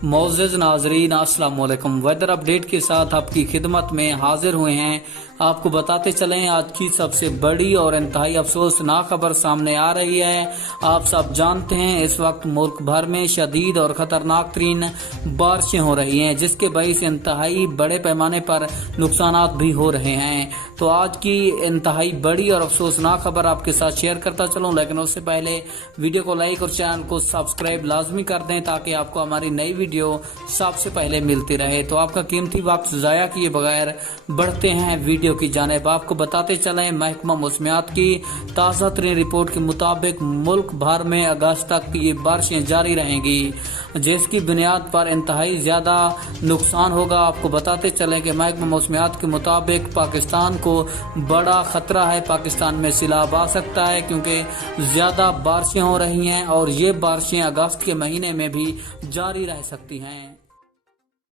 मोअज़्ज़ज़ नाज़रीन, अस्सलाम वालेकुम। वेदर अपडेट के साथ आपकी खिदमत में हाजिर हुए हैं। आपको बताते चलें आज की सबसे बड़ी और इंतहाई अफसोसनाक खबर सामने आ रही है। आप सब जानते हैं इस वक्त मुल्क भर में शदीद और खतरनाक तरीन बारिशें हो रही हैं, जिसके बाइस इंतहाई बड़े पैमाने पर नुकसान भी हो रहे हैं। तो आज की इंतहाई बड़ी और अफसोसनाक खबर आपके साथ शेयर करता चलूं, लेकिन उससे पहले वीडियो को लाइक और चैनल को सब्सक्राइब लाजमी कर दें ताकि आपको हमारी नई वीडियो सबसे पहले मिलती रहे। तो आपका कीमती वक्त जाया किए बगैर बढ़ते हैं वीडियो की जानिब। आपको बताते चलें महकमा मौसमियात की ताज़ा तरीन रिपोर्ट के मुताबिक मुल्क भर में अगस्त तक ये बारिशें जारी रहेंगी, जिसकी बुनियाद पर इंतहाई ज्यादा नुकसान होगा। आपको बताते चलें कि महकमा मौसमियात के मुताबिक पाकिस्तान को बड़ा खतरा है, पाकिस्तान में सैलाब आ सकता है क्योंकि ज्यादा बारिशें हो रही हैं और ये बारिशें अगस्त के महीने में भी जारी रह सकती हैं।